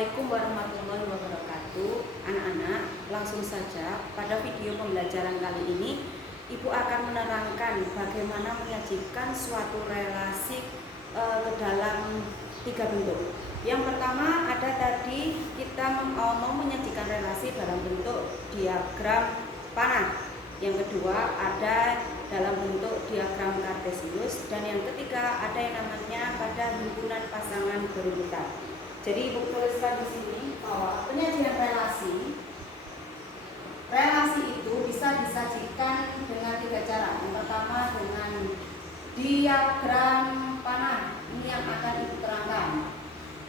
Assalamualaikum warahmatullahi wabarakatuh. Anak-anak, langsung saja pada video pembelajaran kali ini Ibu akan menerangkan bagaimana menyajikan suatu relasi ke dalam 3 bentuk. Yang pertama ada tadi kita mau menyajikan relasi dalam bentuk diagram panah. Yang kedua ada dalam bentuk diagram kartesius, dan yang ketiga ada yang namanya pada himpunan pasangan berurutan. Jadi Ibu tuliskan di sini bahwa penyajian relasi itu bisa disajikan dengan 3 cara. Yang pertama dengan diagram panah, ini yang akan Ibu terangkan.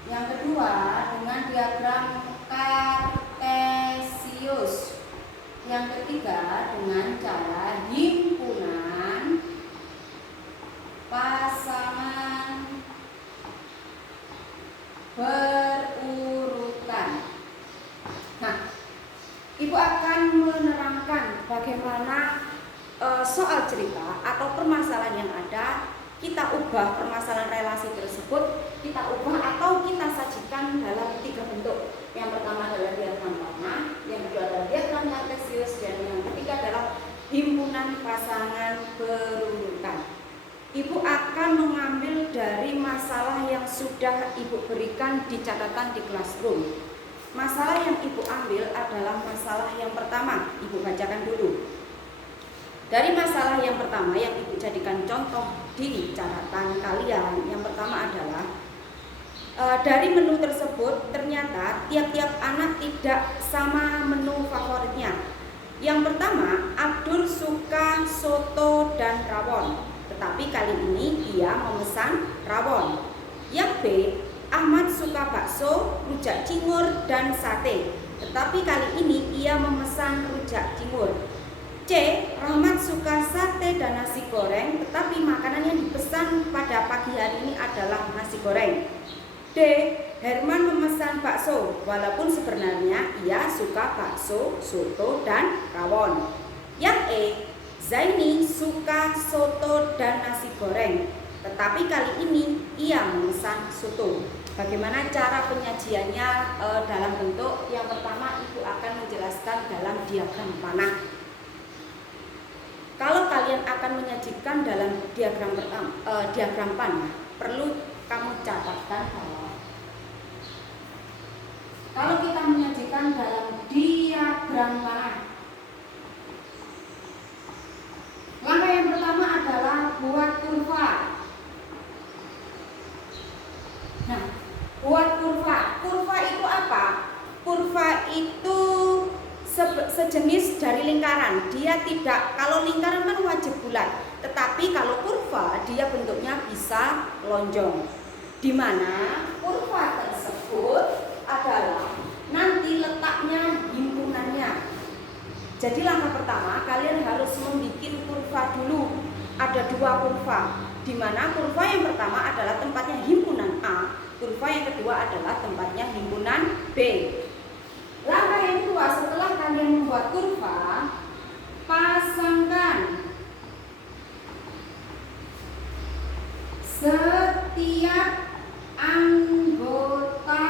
Yang kedua dengan diagram kartesius. Yang ketiga dengan cara himpunan pasangan berurutan. Nah, Ibu akan menerangkan bagaimana soal cerita atau permasalahan yang ada kita ubah permasalahan relasi tersebut, kita ubah atau kita sajikan dalam 3 bentuk. Yang pertama adalah diagram panah, yang kedua adalah diagram kartesius, dan yang ketiga adalah himpunan pasangan berurutan. Ibu akan mengambil dari masalah yang sudah Ibu berikan di catatan di classroom. Masalah yang Ibu ambil adalah masalah yang pertama. Ibu bacakan dulu. Dari masalah yang pertama yang Ibu jadikan contoh di catatan kalian, yang pertama adalah dari menu tersebut ternyata tiap-tiap anak tidak sama menu favoritnya. Yang pertama, Abdul suka soto dan rawon, tetapi kali ini ia memesan rawon. Yang B, Ahmad suka bakso, rujak cingur, dan sate, tetapi kali ini ia memesan rujak cingur. C, Rahmat suka sate dan nasi goreng, tetapi makanan yang dipesan pada pagi hari ini adalah nasi goreng. D, Herman memesan bakso, walaupun sebenarnya ia suka bakso, soto, dan rawon. Yang E, Zaini suka soto dan nasi goreng, tetapi kali ini ia memesan soto. Bagaimana cara penyajiannya dalam bentuk yang pertama? Ibu akan menjelaskan dalam diagram panah. Kalau kalian akan menyajikan dalam diagram panah, perlu kamu catatkan bahwa kalau kita menyajikan dalam diagram panah, langkah yang pertama adalah buat kurva. Nah, buat kurva. Kurva itu apa? Kurva itu sejenis dari lingkaran. Dia tidak, kalau lingkaran kan wajib bulat, tetapi kalau kurva dia bentuknya bisa lonjong, di mana kurva tersebut adalah nanti letaknya himpunannya. Jadi langkah pertama kalian harus membuat kurva dulu. Ada 2 kurva, di mana kurva yang pertama adalah tempatnya himpunan A, kurva yang kedua adalah tempatnya himpunan B. Langkah yang kedua, setelah kalian membuat kurva, pasangkan setiap anggota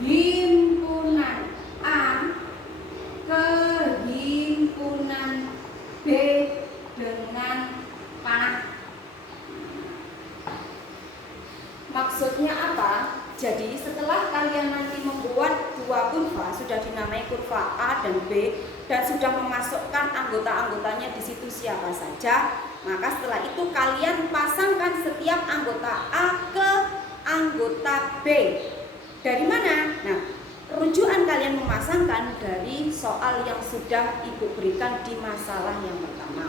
himpunan A ke himpunan B dengan panah. Maksudnya apa? Jadi setelah kalian nanti membuat 2 kurva, sudah dinamai kurva A dan B, dan sudah memasukkan anggota-anggotanya di situ siapa saja, maka setelah itu kalian pasangkan setiap anggota A ke anggota B. Dari mana? Nah, rujukan kalian memasangkan dari soal yang sudah Ibu berikan di masalah yang pertama.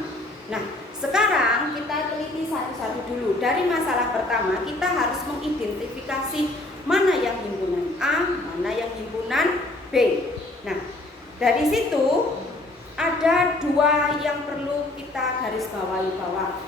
Nah, sekarang kita teliti satu-satu dulu. Dari masalah pertama kita harus mengidentifikasi mana yang himpunan A, mana yang himpunan B. Nah, dari situ ada 2 yang perlu kita garis bawahi bahwa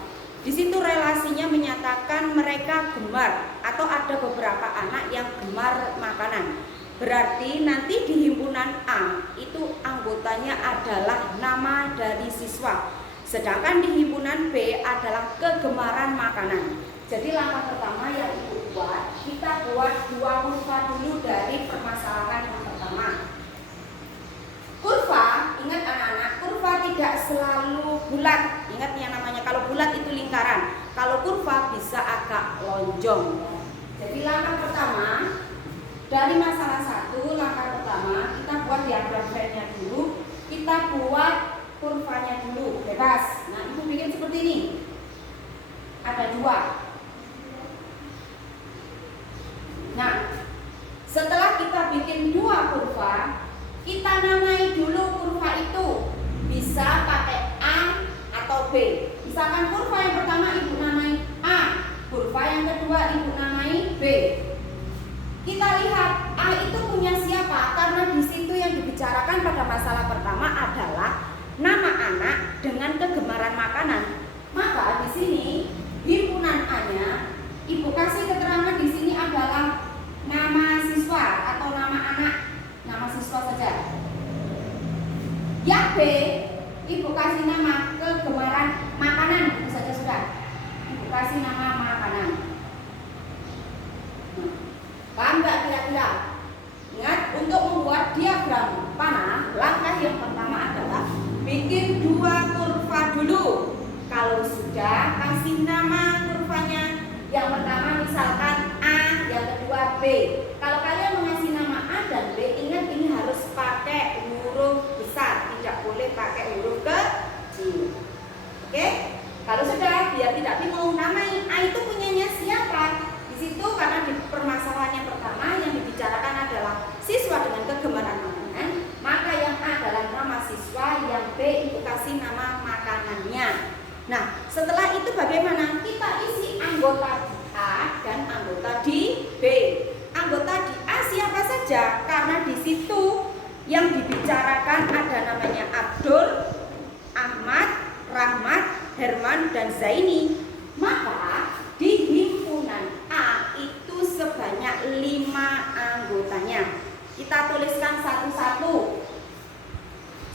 di situ relasinya menyatakan mereka gemar atau ada beberapa anak yang gemar makanan. Berarti nanti di himpunan A itu anggotanya adalah nama dari siswa, sedangkan di himpunan B adalah kegemaran makanan. Jadi langkah pertama yang Ibu buat kita buat dua kurva dulu dari permasalahan yang pertama. Kurva, ingat anak-anak, kurva tidak selalu bulat. Ingat yang namanya kalau bulat itu lingkaran. Kalau kurva bisa agak lonjong. Jadi langkah pertama dari masalah 1, langkah pertama kita buat diagram Venn-nya dulu. Kita buat kurvanya dulu, bebas. Nah, ibu bikin seperti ini. Ada 2. Nah, setelah kita bikin 2 kurva, kita namai dulu kurva itu. Bisa pakai A atau B. Misalkan kurva yang pertama ibu namai A, kurva yang kedua ibu namai B. Kita lihat A itu punya siapa? Karena di situ yang dibicarakan pada masalah pertama adalah nama anak dengan kegemaran makanan. Maka di sini himpunan A-nya ibu kasih keterangan di sini adalah nama siswa atau nama anak, nama siswa saja. Yang B, ibu kasih nama kegemaran makanan, itu saja sudah. Ibu kasih nama makanan. Paham nggak kira-kira? Ingat, untuk membuat diagram panah, langkah yang pertama adalah bikin 2 kurva dulu. Kalau sudah, kasih nama kurvanya. Yang pertama misalkan A, yang kedua B. Kalau kalian mengasih nama A dan B, ingat ini harus pakai huruf besar, tidak boleh pakai huruf kecil. Oke? Kalau sudah, biar tidak bingung, namai A itu punyanya siapa? Di situ karena di permasalahan yang pertama yang dibicarakan adalah siswa dengan kegemaran makanan, maka yang A adalah nama siswa, yang B itu kasih nama makanannya. Nah, setelah itu bagaimana? Kita isi anggota di A dan anggota di B. Anggota di A siapa saja? Karena di situ yang dibicarakan ada namanya Abdul, Ahmad, Rahmat, Herman, dan Zaini. Maka di himpunan A itu sebanyak 5 anggotanya. Kita tuliskan satu-satu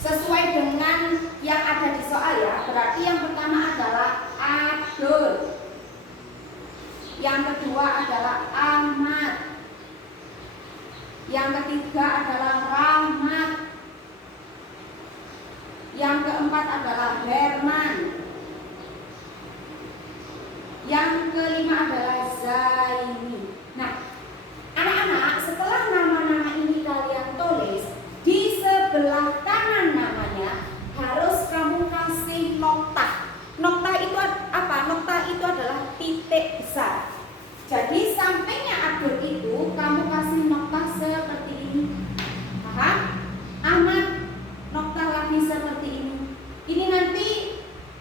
sesuai dengan yang ada di soal ya. Berarti yang pertama adalah Abdul, yang kedua adalah Ahmad, yang ketiga adalah Rahmat, yang keempat adalah Herman, yang kelima adalah Zaini. Nah, anak-anak, setelah nama-nama ini kalian tulis, di sebelah kanan namanya harus kamu kasih noktah. Noktah itu apa? Noktah itu adalah titik besar. Jadi sampingnya Abdul itu kamu kasih noktah seperti ini. Paham? Ahmad, noktah lagi seperti ini. Ini nanti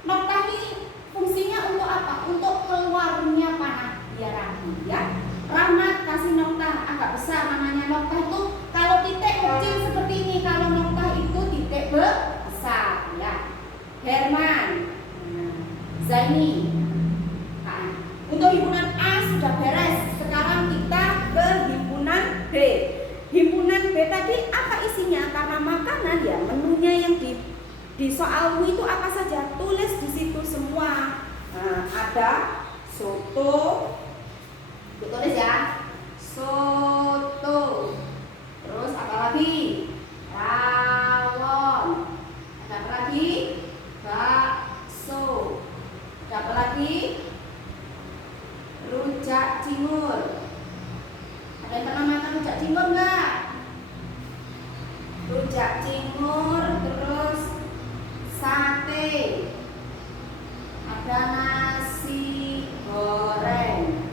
noktah ini fungsinya untuk apa? Untuk keluarnya panah biar rapi ya. Rahmat kasih noktah agak besar, namanya noktah itu kalau titik kecil seperti ini, kalau noktah itu titik besar ya. Herman, Zaini. Nah, untuk himpunan A sudah beres. Sekarang kita ke himpunan B. Himpunan B tadi apa isinya? Karena makanan ya, menunya yang di soalmu itu apa saja? Tulis di situ semua. Nah, ada soto. Tulis ya, soto. Terus apa lagi? Rawon. Ada apa lagi? Bakso. Ada apa lagi? Rujak cingur. Ada yang pernah makan rujak cingur enggak? Rujak cingur, terus sate. Ada nasi goreng.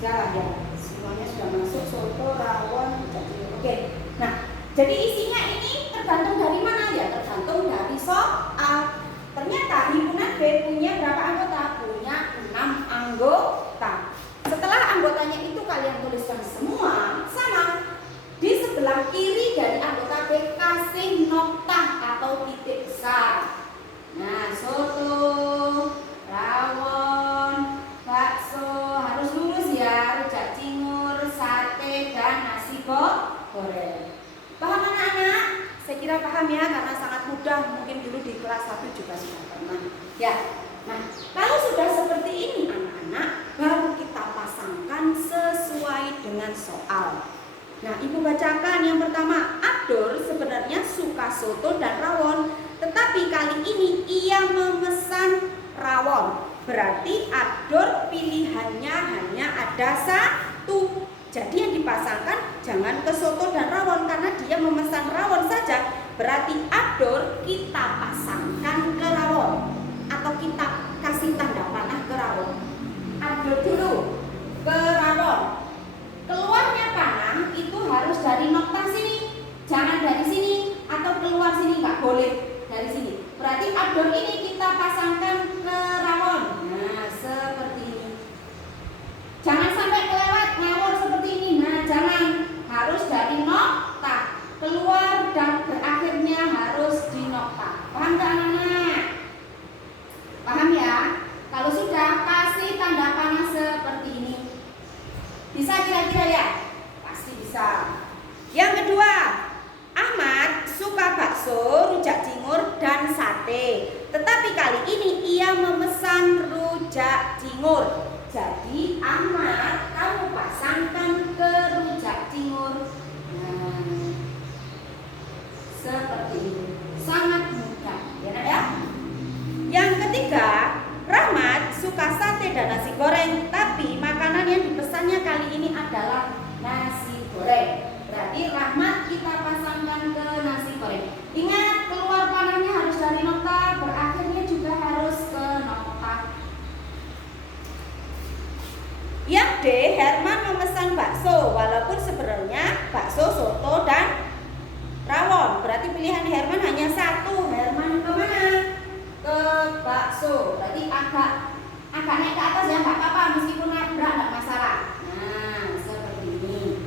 Sekarang ya, semuanya sudah masuk, soto, rawon, jadi oke. Nah, jadi isinya ini tergantung dari mana ya? Tergantung dari soal. Ternyata himpunan B punya berapa anggota? Punya 6 anggota. Setelah anggotanya itu kalian tuliskan semua sama. Di sebelah kiri dari anggota B kasih noktah atau titik besar. Nah, soto, rawon, bakso harus lurus ya, rujak cingur, sate, dan nasi goreng. Paham anak-anak? Saya kira paham ya, karena sangat mudah. Mungkin dulu di kelas 1 juga sudah pernah ya. Nah, kalau sudah seperti ini anak-anak, baru kita Nah, Ibu bacakan yang pertama. Abdur sebenarnya suka soto dan rawon, tetapi kali ini ia memesan rawon. Berarti Abdur pilihannya hanya ada satu. Jadi yang dipasangkan jangan ke soto dan rawon, karena dia memesan rawon saja. Berarti Abdur kita pasangkan ke rawon, atau kita kasih tanda panah ke rawon. Abdur dulu ke rawon. Keluarnya panah itu harus dari nokta sini, jangan dari sini atau keluar sini, nggak boleh dari sini. Berarti Abdur ini kita pasangkan ke rawon. Nah, seperti ini. Jangan sampai kelewat ngawur seperti ini. Nah, jangan, harus dari nokta keluar dan berakhirnya harus di nokta. Paham nggak anak-anak? Paham ya? Kalau sudah, kasih tanda panah seperti ini. Bisa kira-kira ya? Pasti bisa. Yang kedua, Ahmad suka bakso, rujak cingur, dan sate. Tetapi kali ini ia memesan rujak cingur. Jadi Ahmad kamu pasangkan ke rujak cingur. Nah, seperti ini. Sangat mudah, ya nak ya? Yang ketiga, Rahmat suka sate dan nasi goreng, tapi makanan yang dipesannya kali ini adalah nasi goreng. Berarti Rahmat kita pasangkan ke nasi goreng. Ingat, keluar panahnya harus dari nokta, berakhirnya juga harus ke nokta. Yang D, Herman memesan bakso, walaupun sebenarnya bakso, soto, dan rawon. Berarti pilihan Herman hanya satu. Herman kemana? Ke bakso. Berarti agak naik ke atas ya, nggak apa-apa, meskipun nabrak nggak masalah. Nah, seperti ini.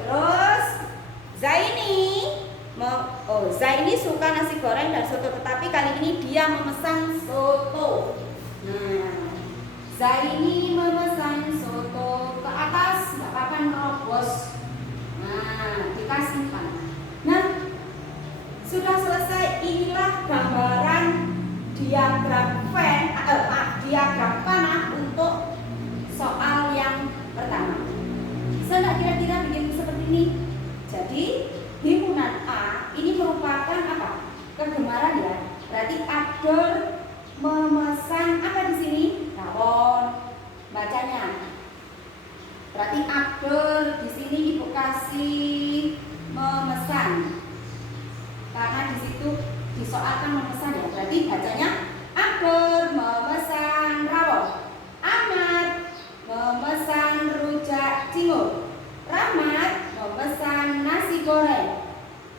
Terus Zaini suka nasi goreng dan soto, tetapi kali ini dia memesan soto. Nah, Zaini memesan soto, ke atas nggak apa-apa, nerobos. Nah, dikasihkan. Nah, sudah selesai. Inilah gambaran diagram panah untuk soal yang pertama. Bisa nggak kira-kira bikin seperti ini? Jadi himpunan A ini merupakan apa? Kegemaran ya. Berarti Abdur memesan apa di sini? Rawon. Bacanya. Berarti Abdur di sini Ibu kasih memesan. Karena di situ disoalkan memesan ya. Berarti bacanya Abdur memesan rawon. Ahmad memesan rujak cingur. Rahmat memesan nasi goreng.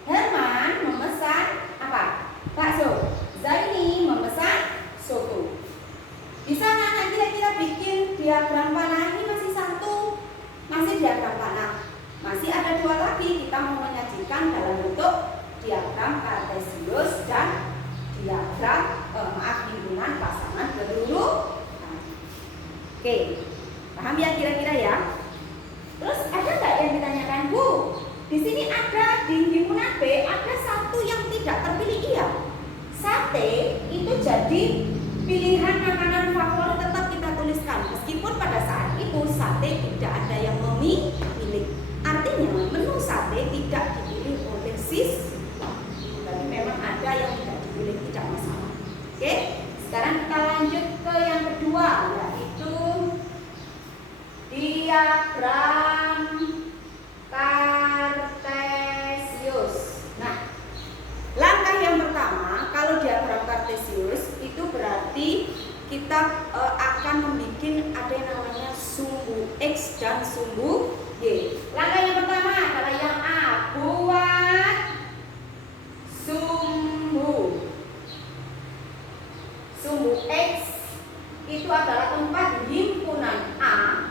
Herman memesan apa? Bakso. Zaini memesan soto. Bisa anak kira-kira bikin diagram panah ini masih satu. Masih diagram panah. Masih ada dua lagi, kita mau menyajikan dalam bentuk diagram kartesius dan diagram himpunan pasangan berurutan. Oke, paham ya kira-kira ya? Terus ada nggak yang ditanyakan, Bu? Di sini ada di himpunan B ada satu yang tidak terpilih, iya. Sate itu jadi pilihan makanan favorit, tetap kita tuliskan meskipun pada saat itu sate tidak ada yang memilih. Artinya menu sate tidak dipilih oleh siswa. Tapi memang ada yang tidak dipilih, tidak masalah. Oke, sekarang kita lanjut ke yang kedua, yaitu diagram kartesius. Nah, langkah yang pertama kalau diagram kartesius itu berarti kita akan membuat ada yang namanya sumbu X dan sumbu Y. Langkah yang pertama adalah yang A, buat sumbu X itu adalah tempat himpunan A,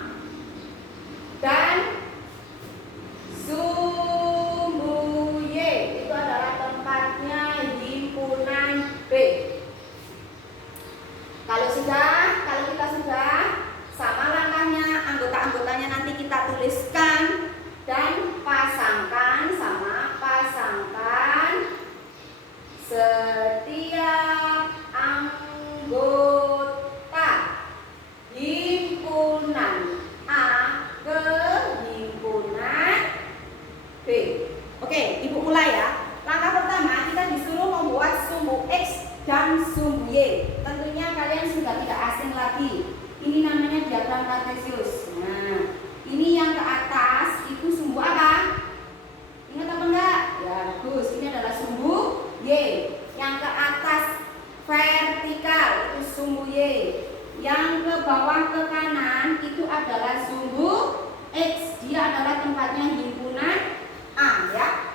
dan sumbu Y itu adalah tempatnya himpunan B. Kalau kita sudah sama langkahnya, anggota-anggotanya nanti kita tuliskan dan pasangkan setiap anggota asing lagi. Ini namanya diagram kartesius. Nah, ini yang ke atas itu sumbu apa? Ingat apa enggak? Ya bagus. Ini adalah sumbu Y. Yang ke atas vertikal itu sumbu Y. Yang ke bawah ke kanan itu adalah sumbu X. Dia adalah tempatnya himpunan A ya.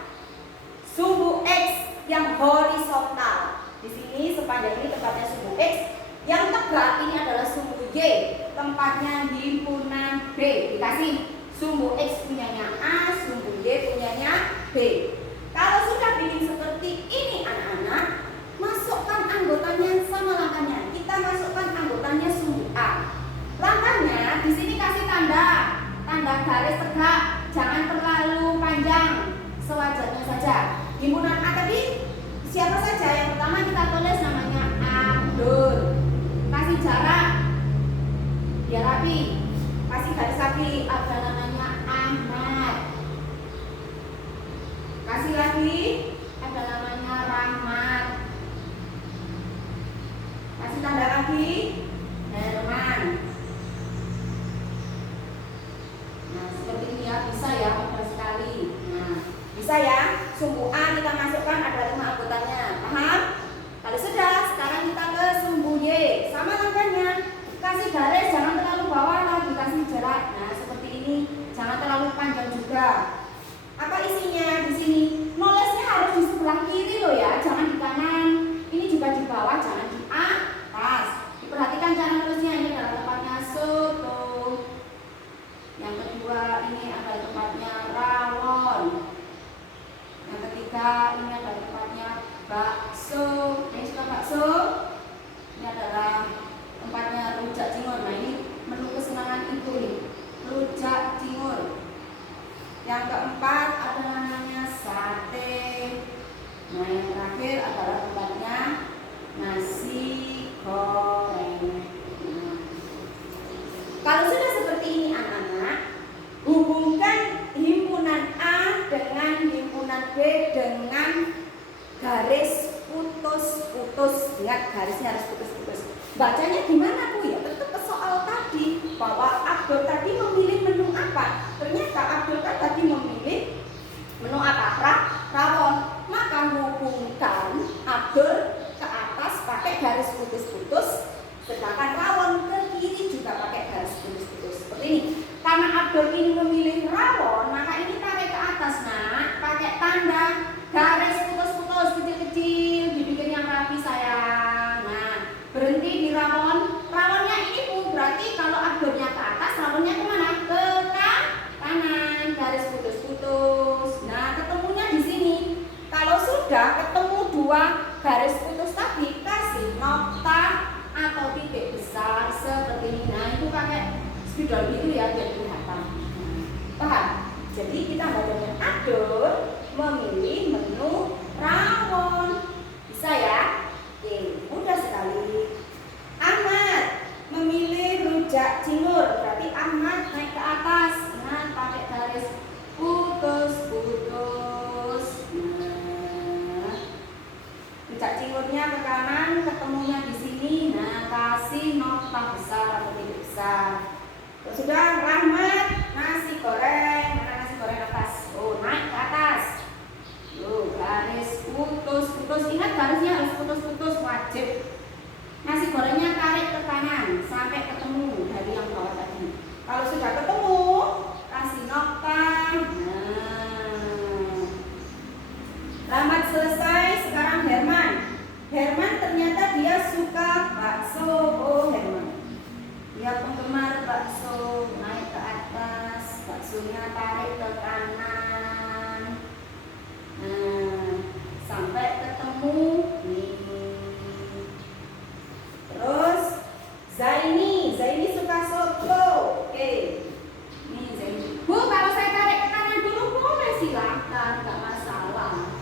Sumbu X yang horizontal. Di sini sepanjang ini tempatnya sumbu X. Yang tegak ini adalah sumbu Y. Tempatnya himpunan B. Dikasih sumbu X punyanya A, sumbu Y punyanya B. Kalau sudah bikin seperti ini anak-anak, masukkan anggotanya sama langkahnya. Kita masukkan anggotanya sumbu A. Langkahnya di sini kasih tanda garis tegak, jangan terlalu panjang, sewajarnya saja. Himpunan A tadi siapa saja? Yang pertama kita tulis namanya Abdul. Kasih jarak biar rapi. Kasih garis lagi, ada namanya Ahmad. Kasih lagi, ada namanya Rahmat. Kasih tanda lagi, Herman. Nah, seperti ini ya, bisa ya, mudah sekali. Nah, bisa ya, sumbu A kita masukkan ada 5 anggotanya, paham? Kalau sudah, sekarang kita ke sumbu Y. Sama langkahnya, kasih garis, jangan terlalu bawah lagi, kasih jarak. Nah, seperti ini, jangan terlalu panjang juga. Apa isinya di sini? Nolesnya harus di sebelah kiri loh ya, jangan di kanan. Ini juga di bawah, jangan di atas. Diperhatikan cara nulisnya, ini adalah tempatnya soto. Yang kedua ini adalah tempatnya rawon. Yang ketiga ini adalah tempatnya bakso. Ini suka bakso. Ini adalah tempatnya rujak cingur. Nah ini menu kesenangan ibu nih, rujak cingur. Yang keempat ada namanya sate. Nah yang terakhir adalah tempatnya nasi goreng. Nah, kalau sudah seperti ini anak-anak, hubungkan himpunan A dengan himpunan B dengan garis putus-putus. Lihat garisnya harus putus-putus. Bacanya gimana Bu ya? Tetap ke soal tadi bahwa Abdul tadi memilih menu apa? Ternyata Abdul kan tadi memilih menu apa? Rawon. Maka hubungkan Abdul ke atas pakai garis putus-putus, sedangkan rawon ke kiri juga pakai garis putus-putus. Seperti ini. Karena Abdul ini memilih rawon, maka ini tarik ke atas nak, pakai tanda garis putus-putus kecil-kecil, dibikin yang rapi sayang. Nah, berhenti di rawon. Rawonnya ini Bu, berarti kalau Abdulnya ke atas, rawonnya kemana? Ke kanan, garis putus-putus. Nah, ketemunya di sini. Kalau sudah ketemu dua garis putus tadi, kasih nokta atau titik besar seperti ini. Nah, itu pakai spidol gitu ya, biar kelihatan. Paham? Jadi kita bacanya Abdul memilih menu rawon. Bisa ya? Oke, mudah sekali. Ahmad memilih rujak cingur, berarti Ahmad naik ke atas. Nah, pakai garis putus-putus. Nah, rujak cingurnya ke kanan, ketemunya di sini. Nah, kasih nokta besar atau titik besar. Sudah, Rahmat nasi goreng. Mana nasi goreng atas? Oh, naik ke atas. Garis putus-putus. Ingat garisnya harus putus-putus, wajib. Nasi gorengnya tarik ke kanan sampai ketemu dari yang bawah tadi. Kalau sudah ketemu, kasih nokta. Nah, Rahmat selesai. Sekarang Herman. Herman ternyata dia suka bakso. Oh, Herman, dia penggemar bakso. Naik ke atas, baksonya tarik ke kanan. Nah, sampai ketemu nih. Terus Zaini suka soto. Oke. Nih Zaini. Bu, kalau saya tarik ke kanan dulu boleh, silakan, nggak masalah.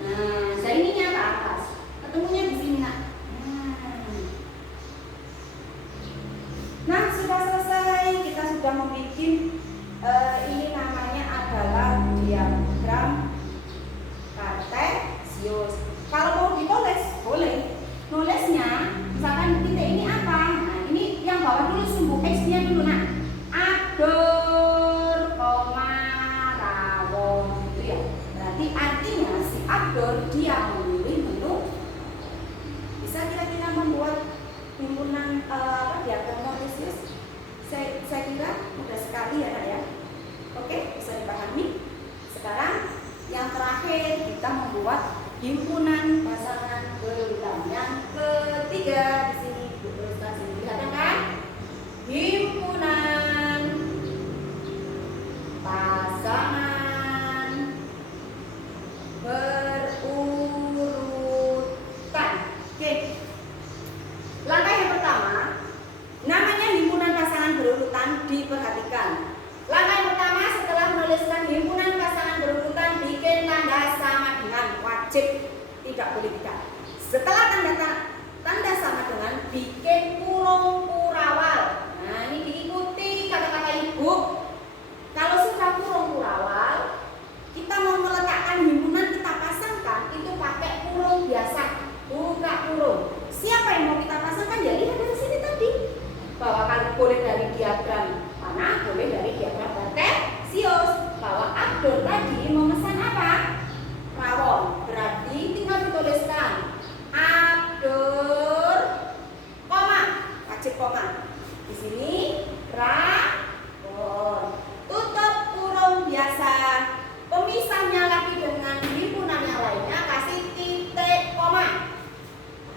Nah, Zaininya ke atas. Ketemunya di sini nak. Nah, sudah selesai. Kita sudah membuat ini namanya adalah diagram kartesius. Kalau mau ditulis boleh. Nulisnya misalkan titik ini apa? Nah, himpunan pasangan berurutan. Yang ketiga di sini tuliskan sini, kelihatan kan? Himpunan pasangan berurutan. Oke. Langkah yang pertama, namanya himpunan pasangan berurutan diperhatikan. Langkah yang pertama setelah menuliskan himpunan pasangan berurutan, bikin tanda sama dengan, wajib, tidak boleh tidak. Setelah tanda sama dengan, bikin kurung kurawal. Nah, ini diikuti kata-kata ibu. Kalau sudah kurung kurawal, kita mau meletakkan himpunan, kita pasangkan itu pakai kurung biasa, buka kurung. Siapa yang mau kita pasangkan? Ya lihat dari sini tadi, bahwa kalau boleh dari diagram panah, boleh dari diagram kartesius. Bahwa Abdur tadi memesan apa? Rawon. Berarti tinggal dituliskan Abdur, koma, wajib koma. Di sini rawon. Tutup kurung biasa. Pemisahnya lagi dengan himpunan yang lainnya, kasih titik koma.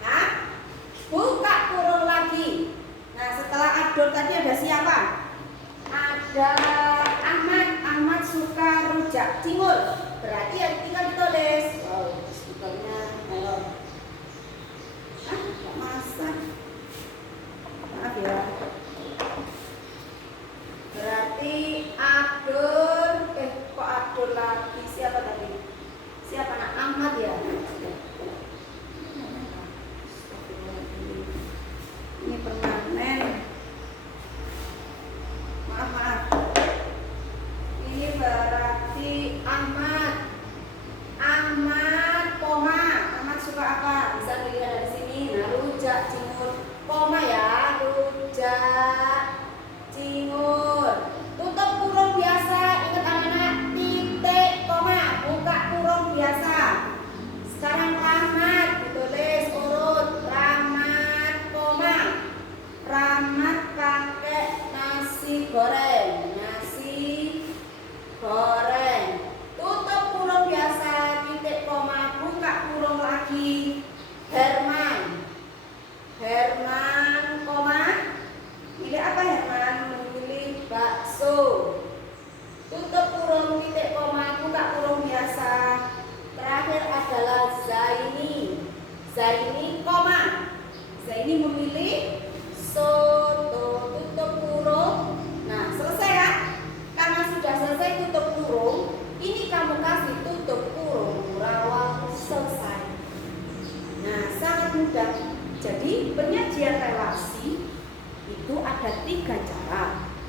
Nah, buka kurung lagi. Nah, setelah Abdur tadi ada siapa? Ada Ahmad suka rujak cingur. Berarti ya tinggal ditulis. Wow, speakernya halo. Gak masak. Maaf ya. Berarti Abdur, kok Abdur lagi? Siapa tadi? Siapa nak? Ahmad ya? Ini permanen. Maaf. Ini berarti Ahmad, koma. Ahmad suka apa? Bisa dilihat dari sini. Nah, rujak cingur, koma ya. Rujak cingur. Tutup kurung biasa. Ingat anak-anak, titik koma. Buka kurung biasa. Sekarang Rahmat ditulis urut. Rahmat, koma. Rahmat pakai nasi goreng. Tutup kurung biasa, titik koma, buka kurung lagi. Herman, koma. Pilih apa Herman? Memilih bakso. Tutup kurung, titik koma, buka kurung biasa. Terakhir adalah Zaini, koma. Zaini memilih soto. Tutup kurung. Nah, selesai kan? Karena sudah selesai tutup kurung, ini kamu kasih tutup kurung rawal, selesai. Nah, sangat mudah. Jadi penyajian relasi itu ada 3 cara.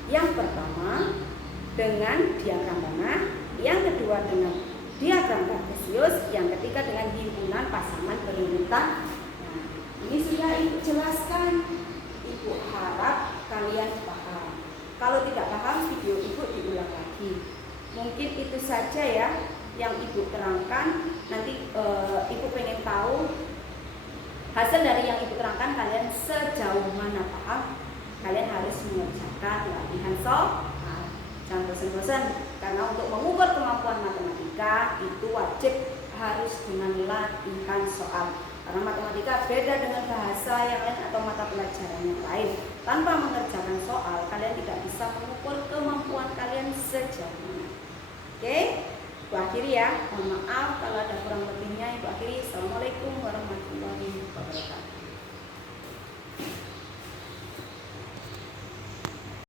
Yang pertama dengan diagram panah, yang kedua dengan diagram kartesius, yang ketiga dengan himpunan pasangan berurutan. Nah, ini sudah Ibu jelaskan. Ibu harap kalian paham. Kalau tidak paham, video Ibu diulang lagi. Mungkin itu saja ya yang Ibu terangkan. Nanti Ibu pengen tahu hasil dari yang Ibu terangkan, kalian sejauh mana paham. Kalian harus mengerjakan latihan soal. Jangan bosan-bosan, karena untuk mengukur kemampuan matematika itu wajib harus dengan latihan soal. Karena matematika beda dengan bahasa yang lain atau mata pelajaran yang lain. Tanpa mengerjakan soal, kalian tidak bisa mengukur kemampuan kalian sejauh mana. Oke, Ibu akhiri ya. Mohon maaf kalau ada kurang lebihnya. Ibu akhiri. Assalamualaikum warahmatullahi wabarakatuh.